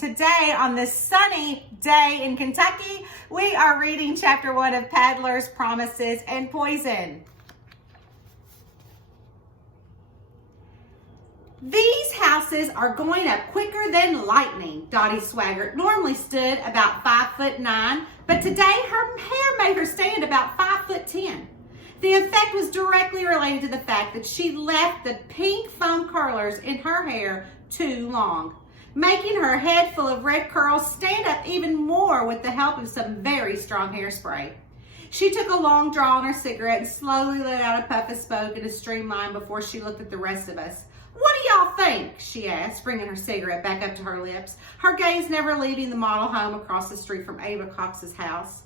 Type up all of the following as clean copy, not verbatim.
Today, on this sunny day in Kentucky, we are reading chapter 1 of Paddlers, Promises, and Poison. These houses are going up quicker than lightning, Dottie Swaggart normally stood about 5'9", but today her hair made her stand about 5'10". The effect was directly related to the fact that she left the pink foam curlers in her hair too long, making her head full of red curls stand up even more with the help of some very strong hairspray. She took a long draw on her cigarette and slowly let out a puff of smoke in a streamline before she looked at the rest of us. "What do y'all think?" she asked, bringing her cigarette back up to her lips, her gaze never leaving the model home across the street from Ava Cox's house.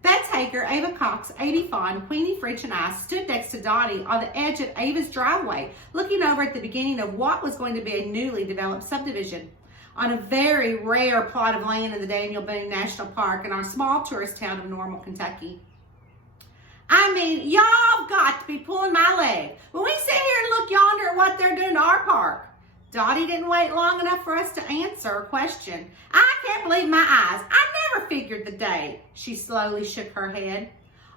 Beth Hager, Ava Cox, Adie Fawn, Queenie French, and I stood next to Dottie on the edge of Ava's driveway, looking over at the beginning of what was going to be a newly developed subdivision on a very rare plot of land in the Daniel Boone National Park in our small tourist town of Normal, Kentucky. I mean, y'all got to be pulling my leg. When we sit here and look yonder at what they're doing to our park. Dottie didn't wait long enough for us to answer her question. I can't believe my eyes. I never figured the day. She slowly shook her head.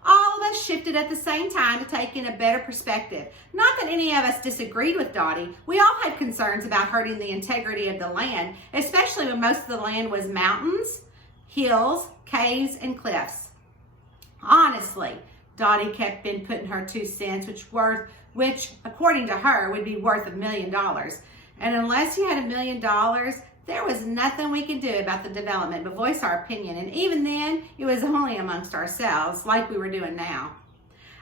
All of us shifted at the same time to take in a better perspective. Not that any of us disagreed with Dottie. We all had concerns about hurting the integrity of the land, especially when most of the land was mountains, hills, caves, and cliffs. Honestly, Dottie kept putting her 2 cents, which according to her would be worth $1 million. And unless you had $1 million, there was nothing we could do about the development but voice our opinion. And even then, it was only amongst ourselves, like we were doing now.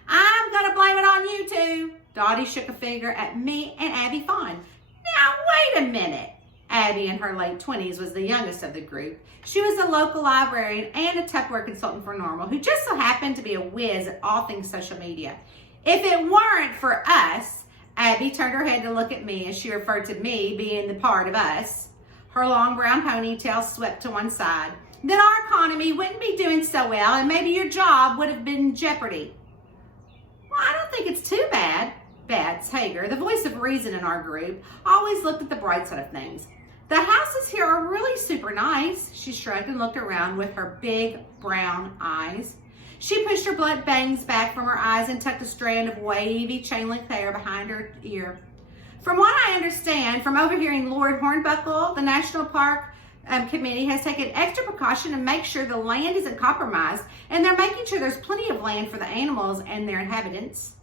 I'm gonna blame it on you two. Dottie shook a finger at me and Abby Fawn. Now, wait a minute. Abby, in her late 20s, was the youngest of the group. She was a local librarian and a Tupperware consultant for Normal, who just so happened to be a whiz at all things social media. If it weren't for us, Abby turned her head to look at me as she referred to me being the part of us. Her long brown ponytail swept to one side. Then our economy wouldn't be doing so well, and maybe your job would have been in jeopardy. Well, I don't think it's too bad. Beth Hager, the voice of reason in our group, always looked at the bright side of things. The houses here are really super nice. She shrugged and looked around with her big brown eyes. She pushed her blood bangs back from her eyes and tucked a strand of wavy chain-link hair behind her ear. From what I understand, from overhearing Lord Hornbuckle, the National Park Committee has taken extra precaution to make sure the land isn't compromised, and they're making sure there's plenty of land for the animals and their inhabitants.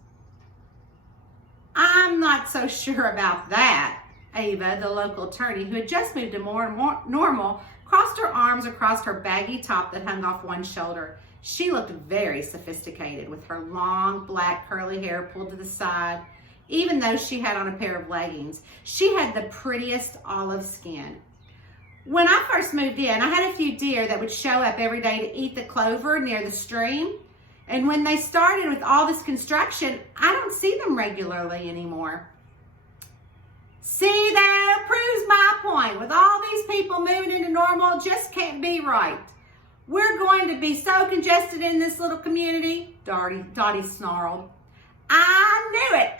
I'm not so sure about that. Ava, the local attorney, who had just moved to Normal, crossed her arms across her baggy top that hung off one shoulder. She looked very sophisticated with her long black curly hair pulled to the side, even though she had on a pair of leggings. She had the prettiest olive skin. When I first moved in, I had a few deer that would show up every day to eat the clover near the stream. And when they started with all this construction, I don't see them regularly anymore. See, that proves my point. With all these people moving into Normal, it just can't be right. We're going to be so congested in this little community, Dottie snarled. I knew it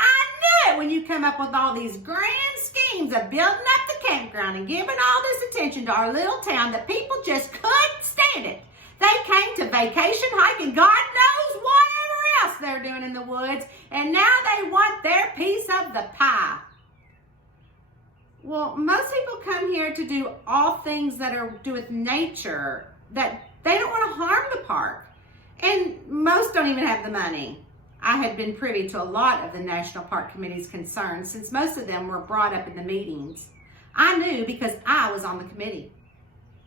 when you come up with all these grand schemes of building up the campground and giving all this attention to our little town that people just couldn't stand it. They came to vacation, hiking, God knows whatever else they're doing in the woods, and now they want their piece of the pie. Well, most people come here to do all things that are to do with nature, that they don't want to harm the park, and most don't even have the money. I had been privy to a lot of the National Park Committee's concerns since most of them were brought up in the meetings. I knew because I was on the committee.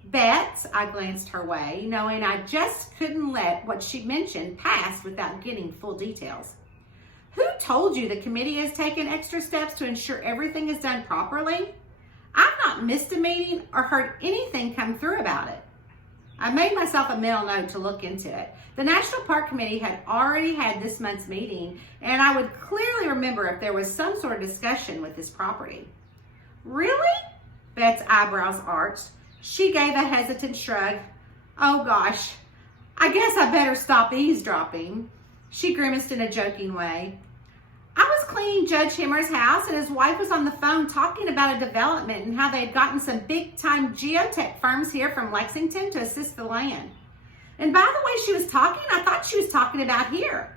Beth, I glanced her way, knowing I just couldn't let what she mentioned pass without getting full details. Who told you the committee has taken extra steps to ensure everything is done properly? I've not missed a meeting or heard anything come through about it. I made myself a mental note to look into it. The National Park Committee had already had this month's meeting, and I would clearly remember if there was some sort of discussion with this property. Really? Beth's eyebrows arched. She gave a hesitant shrug. Oh gosh, I guess I better stop eavesdropping. She grimaced in a joking way. I was cleaning Judge Himmer's house, and his wife was on the phone talking about a development and how they had gotten some big-time geotech firms here from Lexington to assist the land. And by the way she was talking, I thought she was talking about here.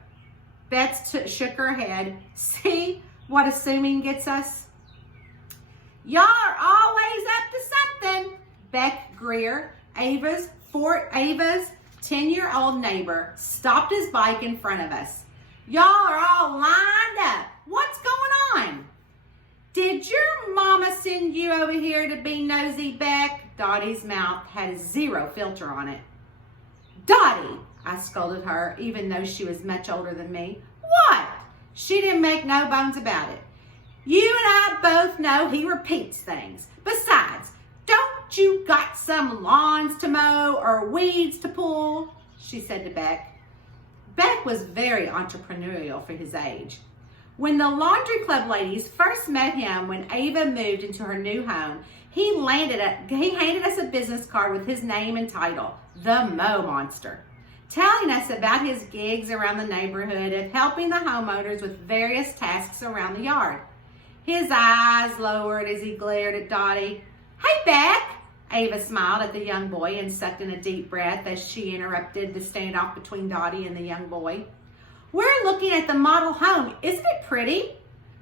Beth shook her head. See what assuming gets us? Y'all are always up to something. Beck Greer, Ava's 10-year-old neighbor, stopped his bike in front of us. Y'all are all lined up. What's going on? Did your mama send you over here to be nosy, Beck? Dottie's mouth had 0 filter on it. Dottie, I scolded her, even though she was much older than me. What? She didn't make no bones about it. You and I both know he repeats things. Besides, don't you got some lawns to mow or weeds to pull? She said to Beck. Beck was very entrepreneurial for his age. When the laundry club ladies first met him when Ava moved into her new home, he handed us a business card with his name and title, The Mow Monster, telling us about his gigs around the neighborhood of helping the homeowners with various tasks around the yard. His eyes lowered as he glared at Dottie. Hey, Beck! Ava smiled at the young boy and sucked in a deep breath as she interrupted the standoff between Dottie and the young boy. We're looking at the model home. Isn't it pretty?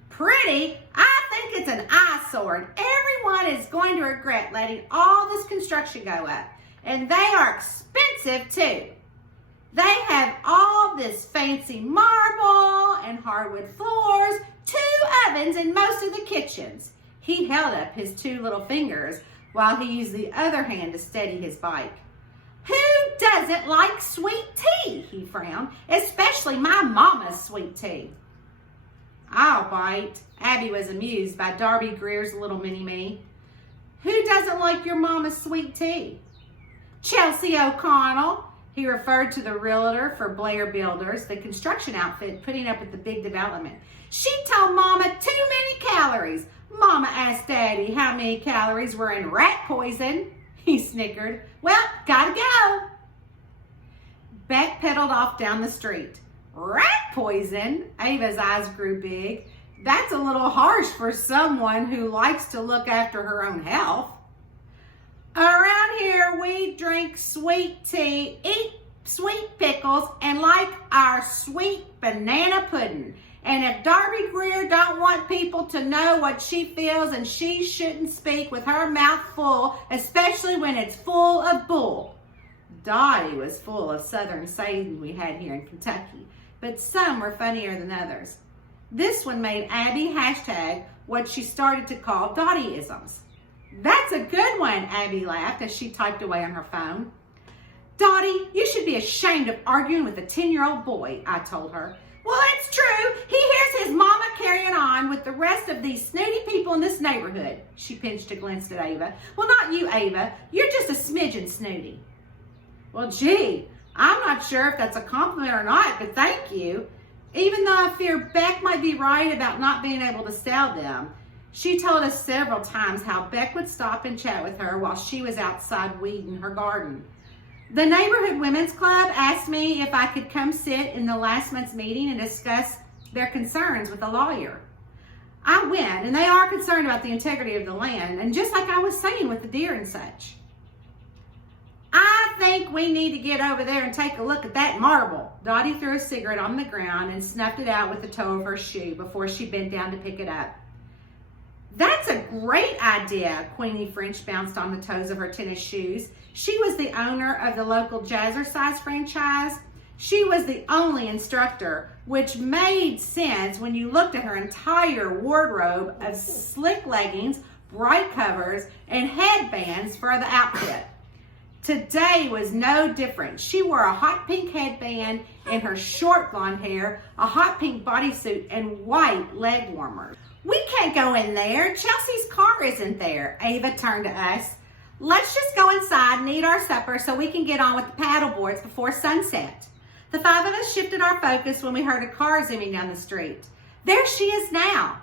Pretty? I think it's an eyesore, and everyone is going to regret letting all this construction go up. And they are expensive, too. They have all this fancy marble and hardwood floors, 2 ovens in most of the kitchens. He held up his 2 little fingers while he used the other hand to steady his bike. Who doesn't like sweet tea? He frowned, especially my mama's sweet tea. I'll bite. Abby was amused by Darby Greer's little mini-me. Who doesn't like your mama's sweet tea? Chelsea O'Connell. He referred to the realtor for Blair Builders, the construction outfit putting up with the big development. She told Mama too many calories. Mama asked Daddy how many calories were in rat poison. He snickered. Well, gotta go. Beck pedaled off down the street. Rat poison? Ava's eyes grew big. That's a little harsh for someone who likes to look after her own health. Around here, we drink sweet tea, eat sweet pickles, and like our sweet banana pudding. And if Darby Greer don't want people to know what she feels, and she shouldn't speak with her mouth full, especially when it's full of bull. Dottie was full of southern saying we had here in Kentucky, but some were funnier than others. This one made Abby hashtag what she started to call Dottieisms. That's a good one, Abby laughed as she typed away on her phone. Dottie, you should be ashamed of arguing with a 10-year-old boy, I told her. Well, it's true. He hears his mama carrying on with the rest of these snooty people in this neighborhood. She pinched a glance at Ava. Well, not you, Ava. You're just a smidgen snooty. Well, gee, I'm not sure if that's a compliment or not, but thank you. Even though I fear Beck might be right about not being able to sell them. She told us several times how Beck would stop and chat with her while she was outside weeding her garden. The Neighborhood Women's Club asked me if I could come sit in the last month's meeting and discuss their concerns with a lawyer. I went, and they are concerned about the integrity of the land, and just like I was saying with the deer and such. I think we need to get over there and take a look at that marble. Dottie threw a cigarette on the ground and snuffed it out with the toe of her shoe before she bent down to pick it up. That's a great idea, Queenie French bounced on the toes of her tennis shoes. She was the owner of the local Jazzercise franchise. She was the only instructor, which made sense when you looked at her entire wardrobe of slick leggings, bright covers, and headbands for the outfit. Today was no different. She wore a hot pink headband and her short blonde hair, a hot pink bodysuit, and white leg warmers. We can't go in there. Chelsea's car isn't there. Ava turned to us. Let's just go inside and eat our supper so we can get on with the paddle boards before sunset. The 5 of us shifted our focus when we heard a car zooming down the street. There she is now.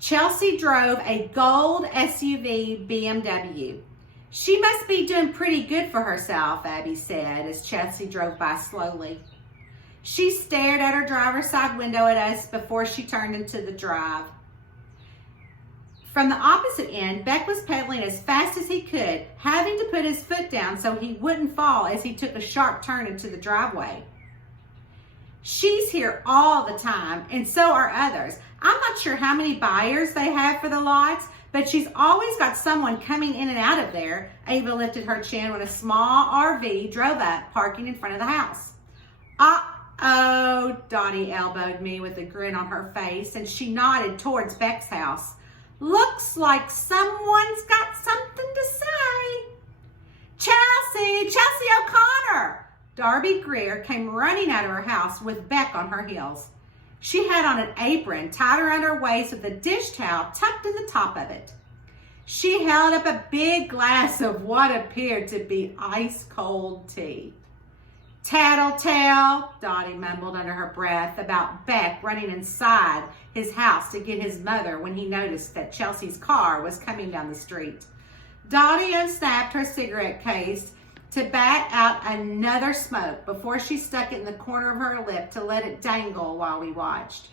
Chelsea drove a gold SUV BMW. She must be doing pretty good for herself, Abby said as Chelsea drove by slowly. She stared at her driver's side window at us before she turned into the drive. From the opposite end, Beck was pedaling as fast as he could, having to put his foot down so he wouldn't fall as he took a sharp turn into the driveway. She's here all the time, and so are others. I'm not sure how many buyers they have for the lots, but she's always got someone coming in and out of there. Ava lifted her chin when a small RV drove up, parking in front of the house. Uh-oh, Dottie elbowed me with a grin on her face, and she nodded towards Beck's house. Looks like someone's got something to say. Chelsea O'Connor! Darby Greer came running out of her house with Beck on her heels. She had on an apron tied around her waist with a dish towel tucked in the top of it. She held up a big glass of what appeared to be ice-cold tea. Tattletale, Dottie mumbled under her breath about Beck running inside his house to get his mother when he noticed that Chelsea's car was coming down the street. Dottie unsnapped her cigarette case to bat out another smoke before she stuck it in the corner of her lip to let it dangle while we watched.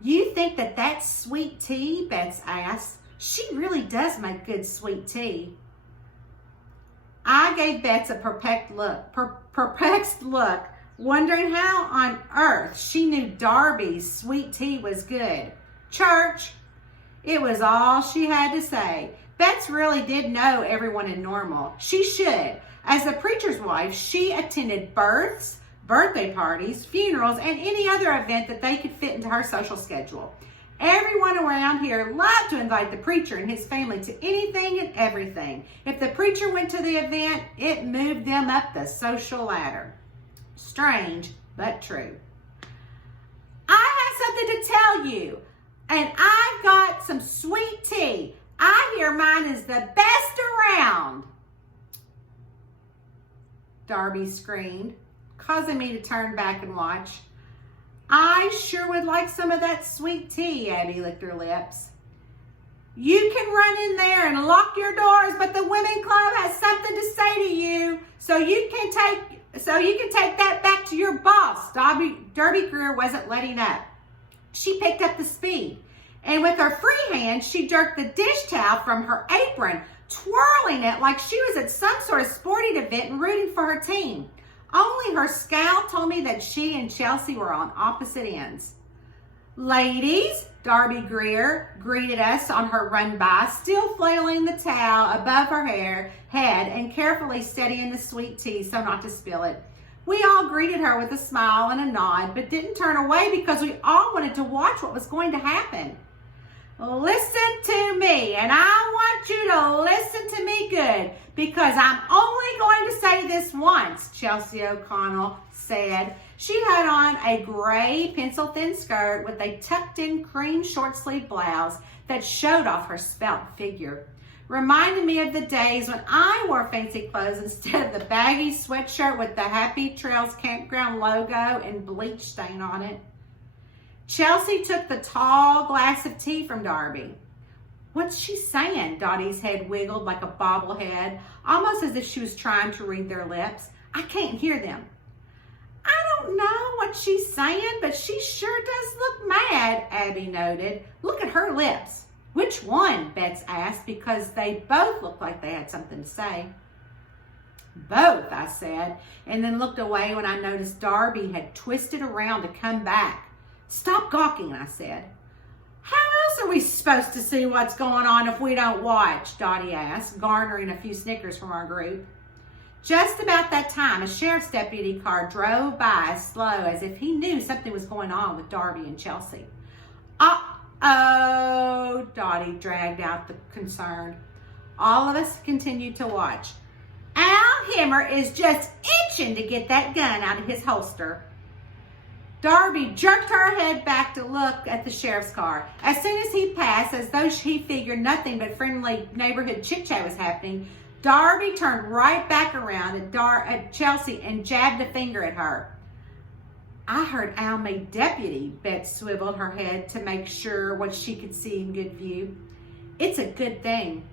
You think that that's sweet tea? Bets asked. She really does make good sweet tea. I gave Bets a perplexed look, wondering how on earth she knew Darby's sweet tea was good. Church. It was all she had to say. Bets really did know everyone in Normal. She should. As the preacher's wife, she attended births, birthday parties, funerals, and any other event that they could fit into her social schedule. Everyone around here loved to invite the preacher and his family to anything and everything. If the preacher went to the event, it moved them up the social ladder. Strange, but true. I have something to tell you, and I've got some sweet tea. I hear mine is the best around. Darby screamed, causing me to turn back and watch. I sure would like some of that sweet tea, Abby licked her lips. You can run in there and lock your doors, but the women club has something to say to you, so you can take that back to your boss. Darby Greer wasn't letting up. She picked up the speed, and with her free hand, she jerked the dish towel from her apron, twirling it like she was at some sort of sporting event and rooting for her team. Only her scowl told me that she and Chelsea were on opposite ends. Ladies, Darby Greer greeted us on her run by, still flailing the towel above her head and carefully steadying the sweet tea so not to spill it. We all greeted her with a smile and a nod, but didn't turn away because we all wanted to watch what was going to happen. Listen to me, and I want you to listen to me good, because I'm only going to say this once, Chelsea O'Connell said. She had on a gray pencil-thin skirt with a tucked-in cream short-sleeve blouse that showed off her svelte figure. Reminded me of the days when I wore fancy clothes instead of the baggy sweatshirt with the Happy Trails Campground logo and bleach stain on it. Chelsea took the tall glass of tea from Darby. What's she saying? Dottie's head wiggled like a bobblehead, almost as if she was trying to read their lips. I can't hear them. I don't know what she's saying, but she sure does look mad, Abby noted. Look at her lips. Which one? Bets asked, because they both looked like they had something to say. Both, I said, and then looked away when I noticed Darby had twisted around to come back. Stop gawking, I said. How else are we supposed to see what's going on if we don't watch? Dottie asked, garnering a few snickers from our group. Just about that time, a sheriff's deputy car drove by as slow as if he knew something was going on with Darby and Chelsea. Uh-oh, Dottie dragged out the concern. All of us continued to watch. Al Himmer is just itching to get that gun out of his holster. Darby jerked her head back to look at the sheriff's car. As soon as he passed, as though he figured nothing but friendly neighborhood chit-chat was happening, Darby turned right back around at Chelsea and jabbed a finger at her. I heard Al made deputy. Beth swiveled her head to make sure what she could see in good view. It's a good thing.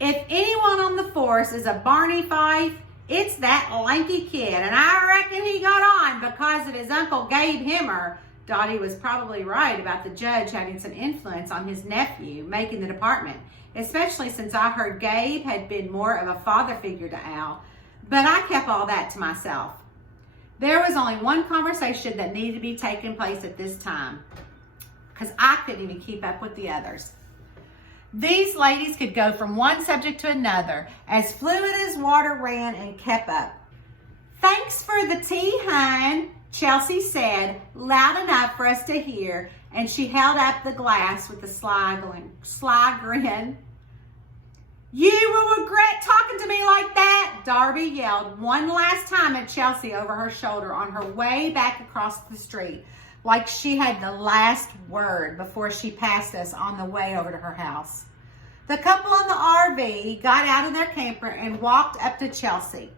If anyone on the force is a Barney Fife, It's that lanky kid, and I reckon he got on because of his Uncle Gabe Himmer. Dottie was probably right about the judge having some influence on his nephew making the department, especially since I heard Gabe had been more of a father figure to Al. But I kept all that to myself. There was only one conversation that needed to be taking place at this time, because I couldn't even keep up with the others. These ladies could go from one subject to another, as fluid as water ran and kept up. "Thanks for the tea, hun," Chelsea said, loud enough for us to hear, and she held up the glass with a sly grin. "You will regret talking to me like that," Darby yelled one last time at Chelsea over her shoulder on her way back across the street, like she had the last word before she passed us on the way over to her house. The couple in the RV got out of their camper and walked up to Chelsea.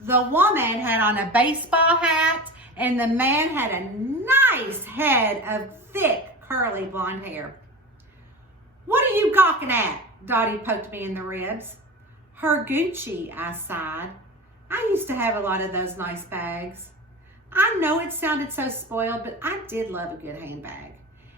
The woman had on a baseball hat, and the man had a nice head of thick, curly blonde hair. "What are you gawking at?" Dottie poked me in the ribs. "Her Gucci," I sighed. I used to have a lot of those nice bags. I know it sounded so spoiled, but I did love a good handbag.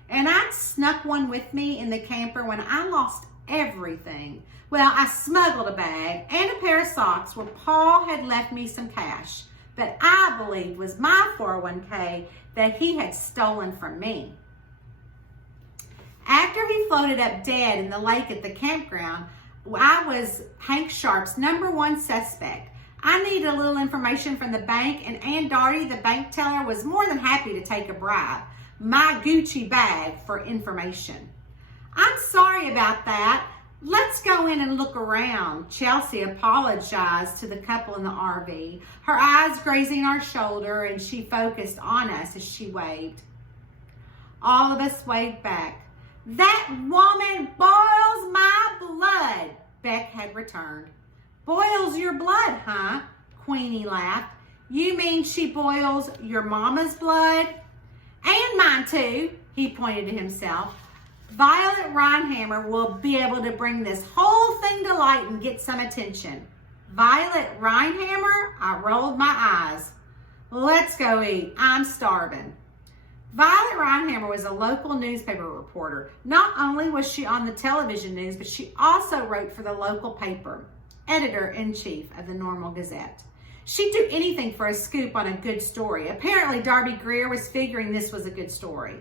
And I'd snuck one with me in the camper when I lost everything. Well, I smuggled a bag and a pair of socks where Paul had left me some cash, but I believed was my 401k that he had stolen from me. After he floated up dead in the lake at the campground, I was Hank Sharp's #1 suspect. I needed a little information from the bank, and Aunt Darty, the bank teller, was more than happy to take a bribe, my Gucci bag, for information. "I'm sorry about that. Let's go in and look around," Chelsea apologized to the couple in the RV, her eyes grazing our shoulder, and she focused on us as she waved. All of us waved back. "That woman boils my blood," Beck had returned. "Boils your blood, huh?" Queenie laughed. "You mean she boils your mama's blood?" "And mine too," he pointed to himself. "Violet Reinhammer will be able to bring this whole thing to light and get some attention." "Violet Reinhammer?" I rolled my eyes. "Let's go eat. I'm starving." Violet Reinhammer was a local newspaper reporter. Not only was she on the television news, but she also wrote for the local paper, editor-in-chief of the Normal Gazette. She'd do anything for a scoop on a good story. Apparently, Darby Greer was figuring this was a good story.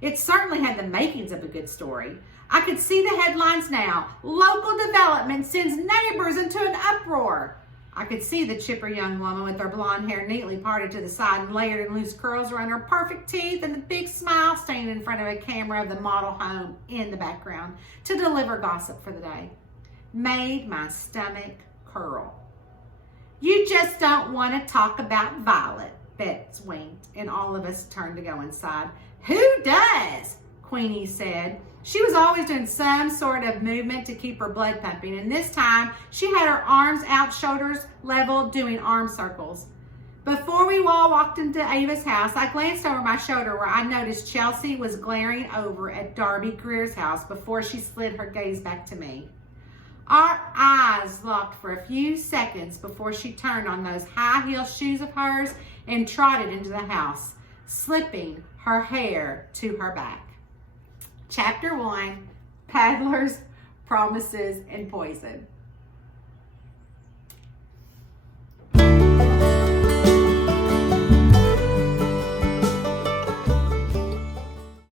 It certainly had the makings of a good story. I could see the headlines now. "Local development sends neighbors into an uproar." I could see the chipper young woman with her blonde hair neatly parted to the side and layered in loose curls around her perfect teeth, and the big smile standing in front of a camera of the model home in the background to deliver gossip for the day. Made my stomach curl. "You just don't want to talk about Violet," Bets winked, and all of us turned to go inside. "Who does?" Queenie said. She was always doing some sort of movement to keep her blood pumping, and this time she had her arms out, shoulders level, doing arm circles. Before we all walked into Ava's house, I glanced over my shoulder where I noticed Chelsea was glaring over at Darby Greer's house before she slid her gaze back to me. Our eyes locked for a few seconds before she turned on those high-heel shoes of hers and trotted into the house, slipping her hair to her back. Chapter 1, Paddlers, Promises, and Poison.